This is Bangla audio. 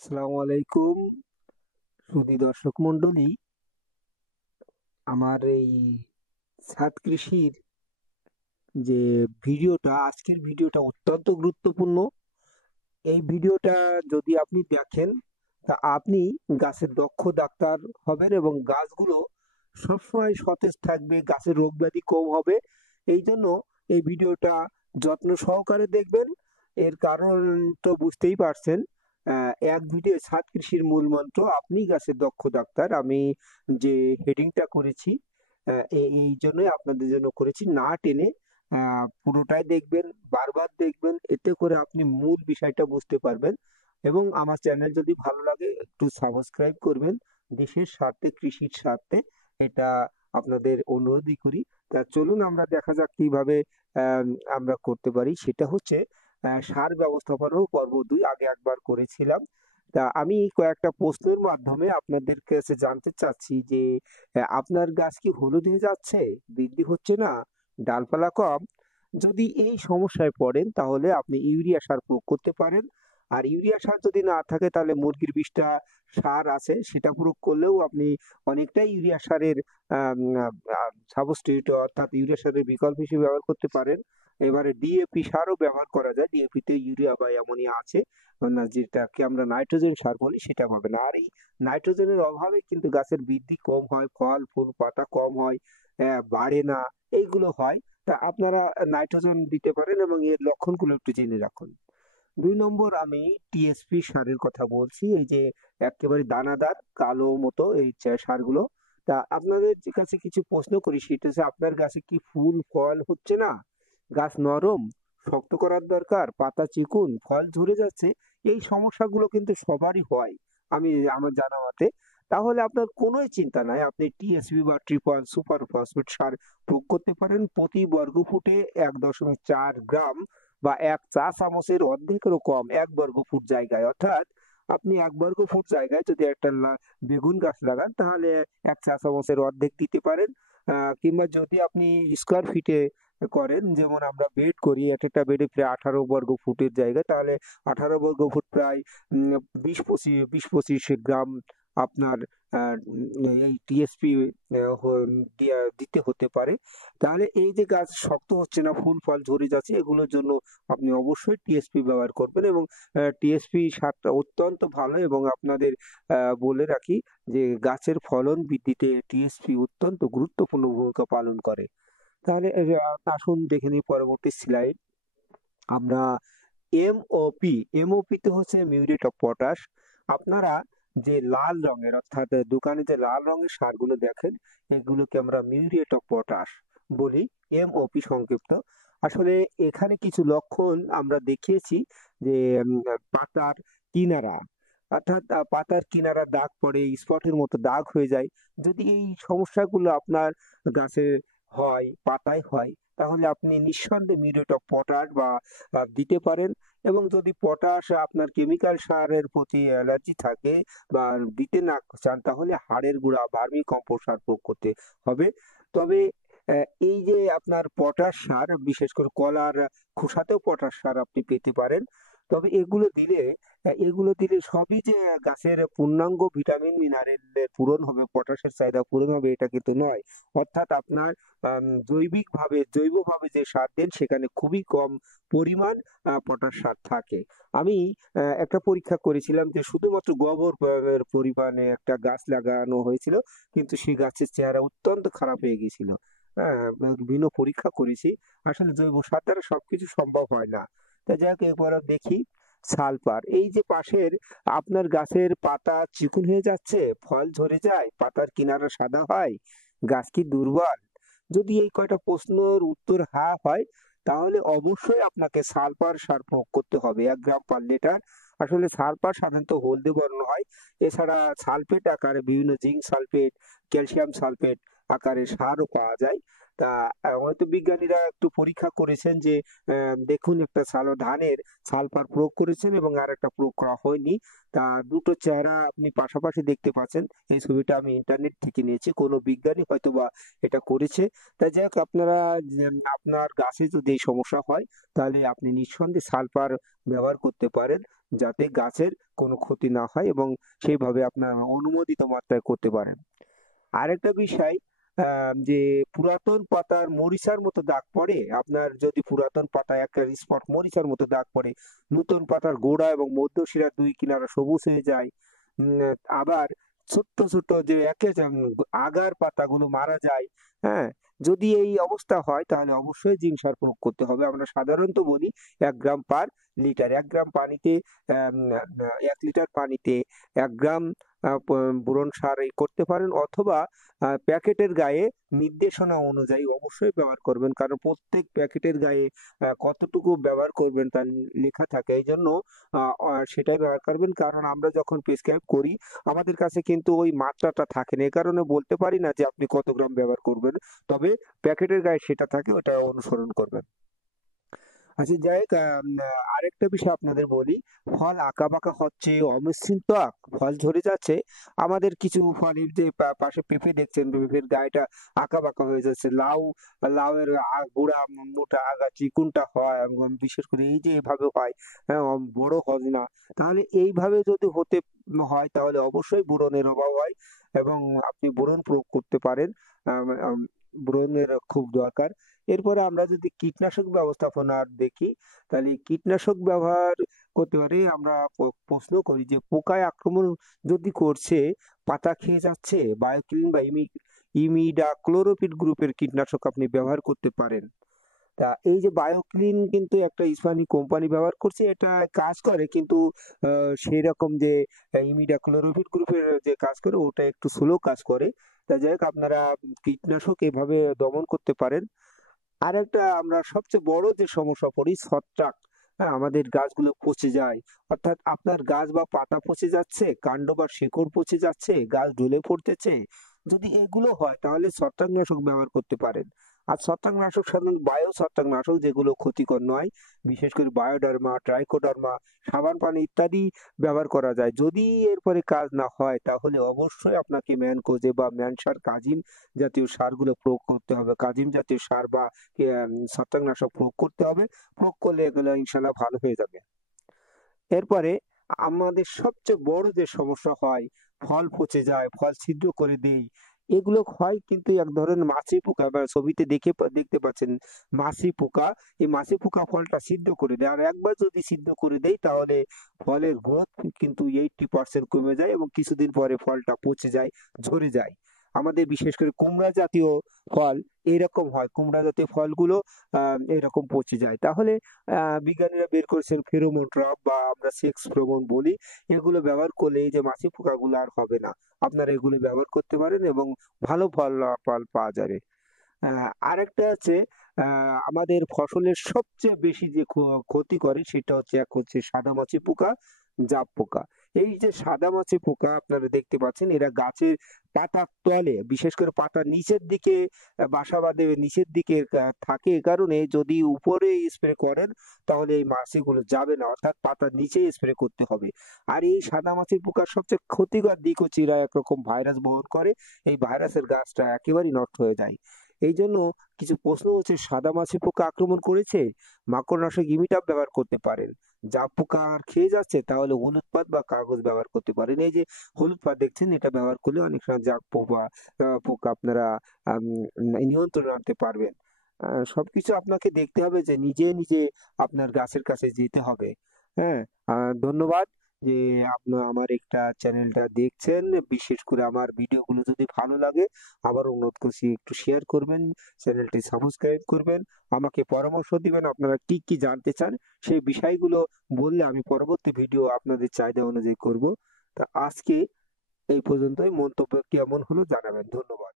আসসালামু আলাইকুম সুধী দর্শক মণ্ডলী। আমার এই ছাদ কৃষির যে আজকের ভিডিওটা অত্যন্ত গুরুত্বপূর্ণ। এই ভিডিওটা যদি আপনি দেখেন তা আপনি গাছের দক্ষ ডাক্তার হবেন এবং গাছগুলো সবসময় সতেজ থাকবে, গাছের রোগ ব্যাধি কম হবে। এই জন্য এই ভিডিওটা যত্ন সহকারে দেখবেন। এর কারণ তো বুঝতেই পারছেন। এক ভিডিও ছাদ কৃষির মূল মন্ত্র, আপনি গাছের দক্ষ ডাক্তার। আমি যে হেডিংটা করেছি এই জন্যই আপনাদের জন্য করেছি। না টেনে পুরোটাই দেখবেন, বারবার দেখবেন, এতে করে আপনি মূল বিষয়টা বুঝতে পারবেন। এবং আমার চ্যানেল যদি ভালো লাগে একটু সাবস্ক্রাইব করবেন। দেশের স্বার্থে, কৃষির স্বার্থে এটা আপনাদের অনুরোধই করি। তা চলুন আমরা দেখা যাক কিভাবে আহ, আমরা করতে পারি। সেটা হচ্ছে সার ব্যবস্থাপনা পর্ব 2, আগে একবার করেছিলাম। তা আমি কয়েকটা প্রশ্নের মাধ্যমে আপনাদের কাছে জানতে চাচ্ছি যে আপনার গাছ কি হলুদ হয়ে যাচ্ছে, বৃদ্ধি হচ্ছে না, ডালপালা কম? যদি এই সমস্যায় পড়েন তাহলে আপনি ইউরিয়া সার প্রয়োগ করতে পারেন। আর ইউরিয়া সার যদি না থাকে তাহলে মুরগির বিষটা সার আছে, সেটা প্রয়োগ করলেও আপনি অনেকটাই ইউরিয়া সারের সাবস্টিটিউট অর্থাৎ ইউরিয়া সারের বিকল্প হিসেবে ব্যবহার করতে পারেন। এবারে ডিএপি সারও ব্যবহার করা যায়। ডিএপি তে ইউরিয়া বা অ্যামোনিয়া আছে, না যেটাকে আমরা নাইট্রোজেন সার বলি, সেটা পাবেন। আর এই নাইট্রোজেনের অভাবে কিন্তু গাছের বৃদ্ধি কম হয়, ফল ফুল পাতা কম হয়, বাড়ে না, এইগুলো হয়। তা আপনারা নাইট্রোজেন দিতে পারেন এবং এর লক্ষণগুলো একটু জেনে রাখুন। 2 নম্বর, আমি টিএসপি সারের কথা বলছি, এই যে একেবারে দানাদার কালো মতো এই সারগুলো। তা আপনাদের কাছে কিছু প্রশ্ন করি, সেটা হচ্ছে আপনার গাছে কি ফুল ফল হচ্ছে না, গাছ নরম, শক্ত করার দরকার, পাতা চিকুন, ফল ঝরে যাচ্ছে? এই সমস্যাগুলো কিন্তু সবারই হয়, আমি আমার জানা মতে। তাহলে আপনার কোনো চিন্তা নাই, আপনি টিএসপি বা ট্রিপল সুপার ফসফেট সার প্রয়োগ করতে পারেন। প্রতি বর্গ ফুটে 1.4 গ্রাম বা 1 চা চামচের অর্ধেকেরও কম 1 বর্গ ফুট জায়গায়, অর্থাৎ আপনি 1 বর্গ ফুট জায়গায় যদি একটা বেগুন গাছ লাগান তাহলে 1 চা চামচের অর্ধেক দিতে পারেন। কিংবা যদি আপনি স্কোয়ার ফিটে করেন, যেমন আমরা বেড করি, এক একটা বেডে প্রায় 18 বর্গ ফুটের জায়গা, তাহলে 18 বর্গ ফুট প্রায় 20-25 গ্রাম আপনার এই টিএসপি দিতে হতে পারে। তাহলে এই যে গাছ শক্ত হচ্ছে না, ফুল ফল ঝরে যাচ্ছে, এগুলোর জন্য আপনি অবশ্যই টিএসপি ব্যবহার করবেন। এবং টিএসপি সারটা অত্যন্ত ভালো। এবং আপনাদের বলে রাখি যে গাছের ফলন বৃদ্ধিতে টিএসপি অত্যন্ত গুরুত্বপূর্ণ ভূমিকা পালন করে। তাহলে আসুন দেখে নিই পরবর্তী স্লাইড। আমরা এমওপি, এমওপি তো হচ্ছে মিউরেট অফ পটাশ। আপনারা যে লাল রঙের, অর্থাৎ দোকানে যে লাল রঙের সারগুলো দেখেন, এগুলোকে আমরা মিউরেট অফ পটাশ বলি, এমওপি সংক্ষিপ্ত। আসলে এখানে কিছু লক্ষণ আমরা দেখিয়েছি যে পাতার কিনারা, অর্থাৎ পাতার কিনারা দাগ পড়ে, স্পটের মতো দাগ হয়ে যায়। যদি এই সমস্যাগুলো আপনার গাছে হয়, পাতায় হয়, তাহলে আপনি নিঃসন্দেহে মিউরেট অফ পটাশ বা দিতে পারেন। এবং যদি পটাশ আপনার কেমিক্যাল সারের প্রতি অ্যালার্জি থাকে বা দিতে না চান, তাহলে হাড়ের গুঁড়া ভার্মি কম্পোস্ট সার প্রয়োগ করতে হবে। তবে এই যে আপনার পটাশ সার, বিশেষ করে কলার খোসাতেও পটাশ সার আপনি পেতে পারেন। তবে এগুলো দিলে সবই যে গাছের পূর্ণাঙ্গ ভিটামিন মিনারেলের পূরণ হবে, পটাশের চাহিদা পূরণ হবে, এটা কিন্তু নয়। অর্থাৎ আপনার জৈবভাবে যে সার দেন সেখানে খুবই কম পরিমাণ পটাশ সার থাকে। আমি একটা পরীক্ষা করেছিলাম যে শুধুমাত্র গোবর প্রয়োগের পরিমাণে একটা গাছ লাগানো হয়েছিল, কিন্তু সেই গাছের চেহারা অত্যন্ত খারাপ হয়ে গেছিল। হ্যাঁ, বিভিন্ন পরীক্ষা করেছি। আসলে জৈব সার দ্বারা সবকিছু সম্ভব হয় না। তা যাই হোক, এরপর দেখি সালফার। এই যে পাশের আপনার গাছের পাতা চিকন হয়ে যাচ্ছে, ফল ঝরে যায়, পাতার কিনারা সাদা হয়, গাছ কি দুর্বল? যদি এই কয়টা প্রশ্নের উত্তর হ্যাঁ হয়, তাহলে অবশ্যই আপনাকে সালফার সার প্রয়োগ করতে হবে 1 গ্রাম পার লিটার। আসলে সালফার সাধারণত হলদে বর্ণ হয়। এছাড়া সালফেট আকারে বিভিন্ন জিঙ্ক সালফেট, ক্যালসিয়াম সালফেট আকারে সারও পাওয়া যায়। তা হয়তো বিজ্ঞানীরা একটু পরীক্ষা করেছেন যে দেখুন, একটা ধানের সালফার প্রয়োগ করেছেন এবং আর একটা প্রয়োগ করা হয়নি। তা দুটো চেহারা আপনি পাশাপাশি দেখতে পাচ্ছেন। এই ছবিটা আমি ইন্টারনেট থেকে নিয়েছি, কোনো বিজ্ঞানী হয়তো বা এটা করেছে। তাই যাই হোক, আপনারা আপনার গাছে যদি এই সমস্যা হয়, তাহলে আপনি নিঃসন্দেহে সালফার ব্যবহার করতে পারেন। যাতে গাছের কোনো ক্ষতি না হয় এবং সেইভাবে আপনার অনুমোদিত মাত্রায় করতে পারেন। আরেকটা বিষয়, যে পুরাতন পাতার মরিচার মতো দাগ পড়ে, আপনার যদি পুরাতন পাতায় একটা স্পট মরিচার মতো দাগ পড়ে, নতুন পাতার গোড়া এবং মধ্যশিরার দুই কিনারা সবুজ হয়ে যায়, উম, আবার ছোট্ট ছোট্ট যে আগার পাতাগুলো মারা যায়, হ্যাঁ, যদি এই অবস্থা হয় তাহলে অবশ্যই জিঙ্ক সার প্রয়োগ করতে হবে। আমরা সাধারণত বলি 1 গ্রাম/লিটার, 1 গ্রাম পানিতে, 1 লিটার পানিতে 1 গ্রাম বোরন সার এই করতে পারেন, অথবা প্যাকেটের গায়ে নির্দেশনা অনুযায়ী অবশ্যই ব্যবহার করবেন, কারণ প্রত্যেক প্যাকেটের গায়ে কতটুকু ব্যবহার করবেন তা লেখা থাকে। এই জন্য সেটাই ব্যবহার করবেন, কারণ আমরা যখন প্রেসক্রাইব করি আমাদের কাছে কিন্তু ওই মাত্রাটা থাকে না, এই কারণে বলতে পারি না যে আপনি কত গ্রাম ব্যবহার করবেন। তবে প্যাকেটের গায়ে সেটা থাকে, ওটা অনুসরণ করবেন। আচ্ছা, যাই হোক, আরেকটা বিষয় আপনাদের বলি, ফল আঁকা বাঁকা হচ্ছে, অমসৃণ ত্বক, ফল ঝরে যাচ্ছে। আমাদের কিছু ফলের যে পাশে পেঁপে দেখছেন, পেঁপের গায়েটা আঁকা বাঁকা হয়ে যাচ্ছে, লাউয়ের গোড়া মোটা আগা চিকুনটা হয়, এবং বিশেষ করে এই যে এভাবে হয়, হ্যাঁ, বড় হয় না। তাহলে এইভাবে যদি হতে হয় তাহলে অবশ্যই বোরনের অভাব হয়, এবং আপনি বোরন প্রয়োগ করতে পারেন। আম, আম, বোরনের খুব দরকার। এরপরে আমরা যদি কীটনাশক ব্যবস্থাপনা দেখি, তাহলে কীটনাশক ব্যবহার করতে পারি। আমরা প্রশ্ন করি যে পোকায় আক্রমণ যদি করছে, পাতা খেয়ে যাচ্ছে, বায়োক্লিন বা ইমিডাক্লোরোপিড গ্রুপের কীটনাশক আপনি ব্যবহার করতে পারেন। তা এই যে বায়োক্লিন কিন্তু একটা ইসপানি কোম্পানি ব্যবহার করছে, এটা কাজ করে, কিন্তু সেই রকম যে ইমিডাক্লোরোপিড গ্রুপের যে কাজ করে ওটা একটু স্লো কাজ করে। তা যাই হোক, আপনারা কীটনাশক এভাবে দমন করতে পারেন। আরেকটা আমরা সবচেয়ে বড় যে সমস্যা পড়ি, ছত্রাক। হ্যাঁ, আমাদের গাছগুলো পচে যায়, অর্থাৎ আপনার গাছ বা পাতা পচে যাচ্ছে, কাণ্ড বা শিকড় পচে যাচ্ছে, গাছ ঢলে পড়তেছে, যদি এগুলো হয় তাহলে ছত্রাকনাশক ব্যবহার করতে পারেন। আর ছত্রাকনাশক সাধারণত বায়ো ছত্রাকনাশক, যেগুলো ক্ষতিকর নয়, বিশেষ করে বায়োডার্মা, ট্রাইকোডার্মা, সাবান পানি ইত্যাদি ব্যবহার করা যায়। যদি এরপরে কাজ না হয় তাহলে অবশ্যই আপনাকে ম্যানকোজে বা ম্যানসার কাজিম জাতীয় সারগুলো প্রয়োগ করতে হবে, কাজিম জাতীয় সার বা ছত্রাকনাশক প্রয়োগ করতে হবে। প্রয়োগ করলে এগুলো ইনশাল্লাহ ভালো হয়ে যাবে। এরপরে আমাদের সবচেয়ে বড় যে সমস্যা হয়, ফল পচে যায়, ফল ছিদ্র করে দেই, এগুলো হয় কিন্তু এক ধরনের মাছি পোকা, বা ছবিতে দেখতে পাচ্ছেন মাছি পোকা। এই মাছি পোকা ফলটা সিদ্ধ করে দেয়, আর একবার যদি সিদ্ধ করে দেয় তাহলে ফলের গ্রোথ কিন্তু 80% কমে যায়, এবং কিছুদিন পরে ফলটা পচে যায়, ঝরে যায়। আমাদের বিশেষ করে কুমড়া জাতীয় ফল এরকম হয়, কুমড়া জাতীয় ফলগুলো এরকম পচে যায়। তাহলে বিজ্ঞানীরা বের করেছেন ফেরোমন ট্র্যাপ, বা আমরা সেক্স ফেরোমন বলি, এগুলো ব্যবহার করলে এই যে মাছি পোকাগুলো আর হবে না। আপনারা এগুলো ব্যবহার করতে পারেন এবং ভালো ফল পাওয়া যাবে। আরেকটা আছে, আমাদের ফসলের সবচেয়ে বেশি যে ক্ষতি করে সেটা হচ্ছে, এক হচ্ছে সাদামাছি পোকা, জাপ পোকা। এই যে সাদামাছি পোকা আপনারা দেখতে পাচ্ছেন, এরা গাছের পাতার তলে, বিশেষ করে পাতার নিচের দিকে বাসা বাঁধে, নিচের দিকে থাকে। এ কারণে যদি উপরে স্প্রে করেন তাহলে এই মাছিগুলো যাবে না, অর্থাৎ পাতার নিচে স্প্রে করতে হবে। আর এই সাদামাছির পোকার সবচেয়ে ক্ষতিকর দিক হচ্ছে এরা একরকম ভাইরাস বহন করে, এই ভাইরাসের গাছটা একেবারেই নষ্ট হয়ে যায়। এই জন্য কিছু প্রশ্ন হচ্ছে, সাদামাছি পোকা আক্রমণ করেছে, মাকড়নাশক ইমিটাপ ব্যবহার করতে পারেন। জাপ পোকা আর খেয়ে যাচ্ছে, তাহলে হলুদ পাত বা কাগজ ব্যবহার করতে পারেন। এই যে হলুদ পাত দেখছেন, এটা ব্যবহার করলে অনেক সময় জাপ পোকা পোকা আপনারা আম, নিয়ন্ত্রণে আনতে পারবেন। সবকিছু আপনাকে দেখতে হবে যে নিজে নিজে আপনার গাছের কাছে যেতে হবে। হ্যাঁ, ধন্যবাদ যে আপনার আমার একটা চ্যানেলটা দেখছেন। বিশেষ করে আমার ভিডিওগুলো যদি ভালো লাগে, আবার অনুরোধ করছি একটু শেয়ার করবেন, চ্যানেলটি সাবস্ক্রাইব করবেন, আমাকে পরামর্শ দিবেন আপনারা কি কি জানতে চান, সেই বিষয়গুলো বললে আমি পরবর্তী ভিডিও আপনাদের চাহিদা অনুযায়ী করব। তা আজকে এই পর্যন্তই, মন্তব্য কেমন হলো জানাবেন। ধন্যবাদ।